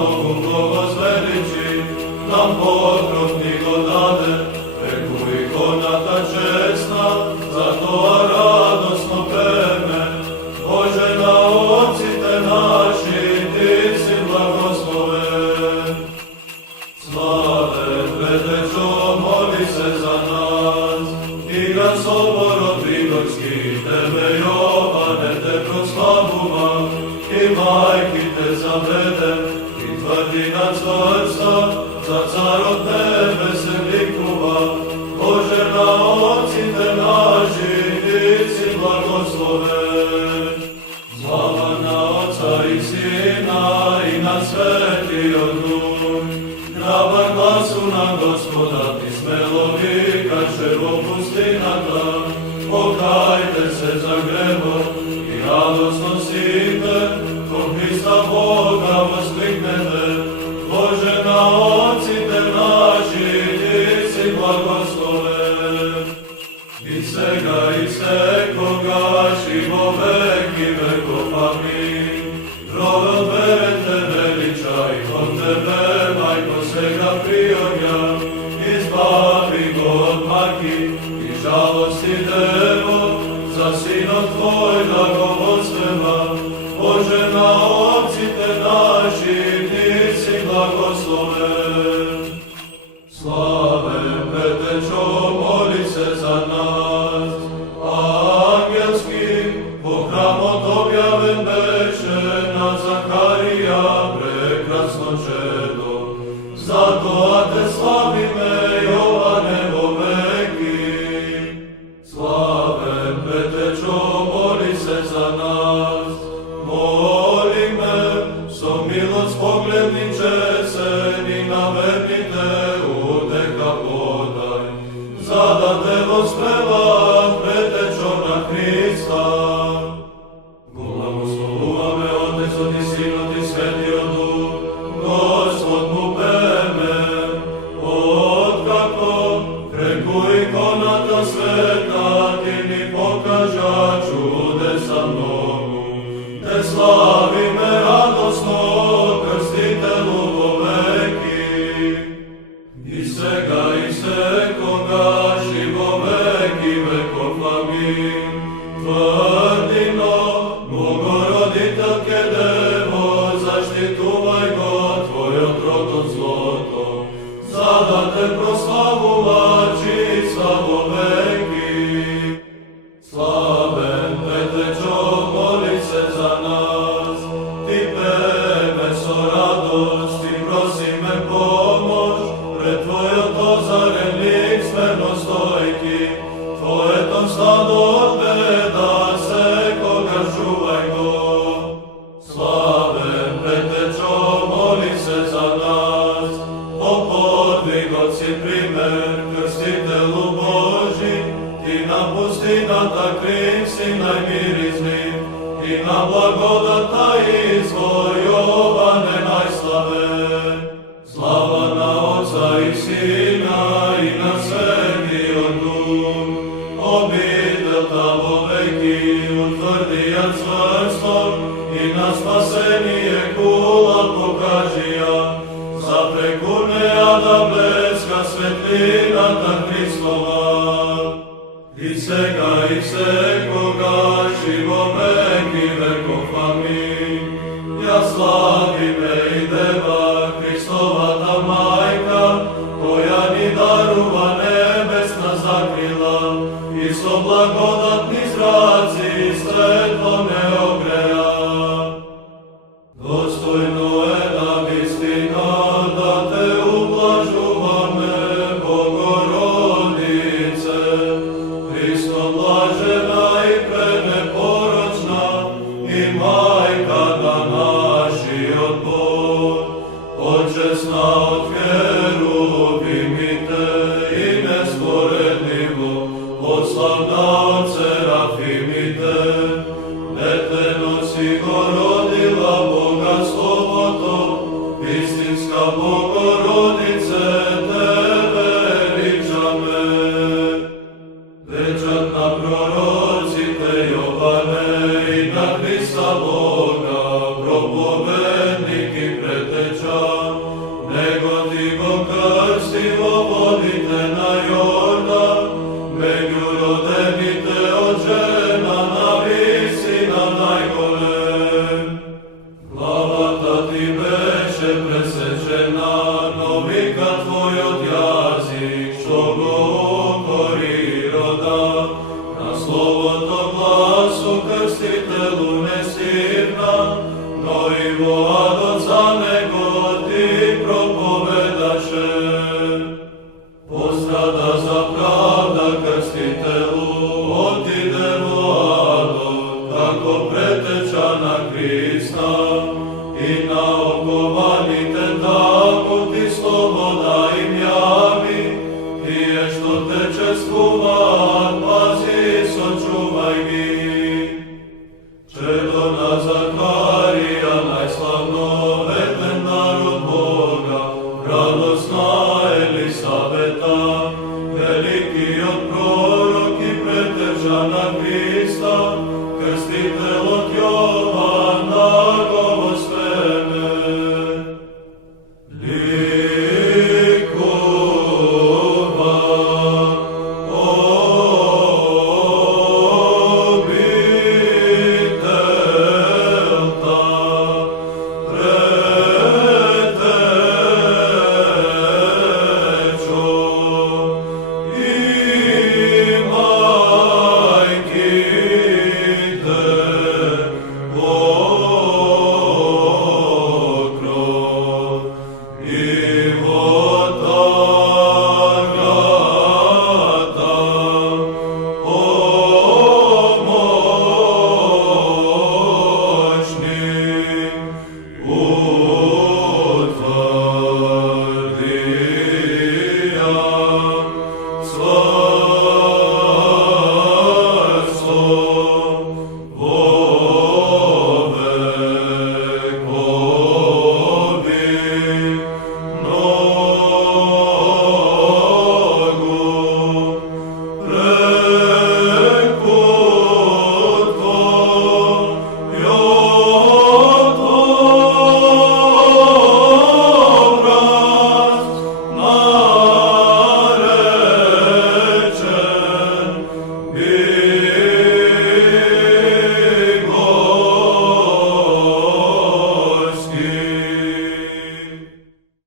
Bogu blagosveliči, nam pokrov Njegov dade, preku ikonata česna, zato radosno peme. Bože, na ocite naši, Ti si blagosloven. Slave Predečo, moli se za nas, i ga soboro Prigorski, Tebe Jovane, Te proslavuva, i majki Te zavede, i tvrdina Tvrsta, za car od Tebe se likuva. Bože, na ocite naši, Ti si blagosloven. Slava na Oca i Sina i na Sveti Duh. Hrabar glasu na Gospoda, ti smelo vikaše u pustinata. Pokajte se za greho i radosno site, ko Hrista Boga voskliknete. Bože, na ocite naši, Ti si blagosloven. I svega i svekoga, živo veki vekov, amin. Rod verete veličaj, od Tebe, Majko svega prirodja, izbavi go od maki i žalosti Devo, za Sino Tvoj da go vodstveva. Bože, na ocite naši, Ti si blagosloven. Slave Predečo, moli se za nas, angelski, po hramot objaven beše na Zaharija prekrasno čedo. Zato a Te slavime, Jovane, vo veki. Slave Predečo, moli se za nas, moli me, so milost pogledniče se i navernite uteha podaj. Zada Devo spreva Predečo na Hrista. Blagoslovame Otec od i Sino ti Sveti Duh, Gospod mu peme. Otkako preku ikonata sveta ti mi pokaža čudesa mnogu. Te slavime radosno, krstitelu vo veki. I svega i svekoga, živo veki vekov, amin. Tvrdino, Bogorодitelke Devo, zaštituvaj go Tvojo troto zloto. Sada Te proslavuvači slavo veki. Slave Predečo, moli se za nas, Ti peme so radost, Ti prosime pomoć, pred Tvojo to zaren lik smerno stojki. Tvoje to stado od beda, se koga čuvaj go. Slave Predečo, moli se za nas, o podvigoci primer, krstitelu Boži, Ti nam pustinata krim si najmirizni, i na blagodata izvor Jovane najslave. Slava na Oca i Sina i na Sveti Duh, obitelj Tavo veki utvrdija čvrstom, i na spasenije kula pokažija. Zaprekurne ada bleska svetlina ta Hristova. I svega i svekoga, živo veki vekov, amin. Ja slavime i Deva, Hristova ta majka, koja ni daruva nebesna zakrila, i so blagodatni zraci svetlo ne ogreja. Dostojno je da istina da Te ublažuvame, Bogorodice, Hristo blažena i preneporočna, i majka da naši od Bog, počesna od herubimite i nestvoredljivo, poslavna od serafimite, ne Te nosi go rodila Boga sloboto, istinska Bogorodice, Te veličame. Pečat na proroci Te Jovane i na Hrista Boga, propovednik i preteča. Христово на ім'я, і що тече з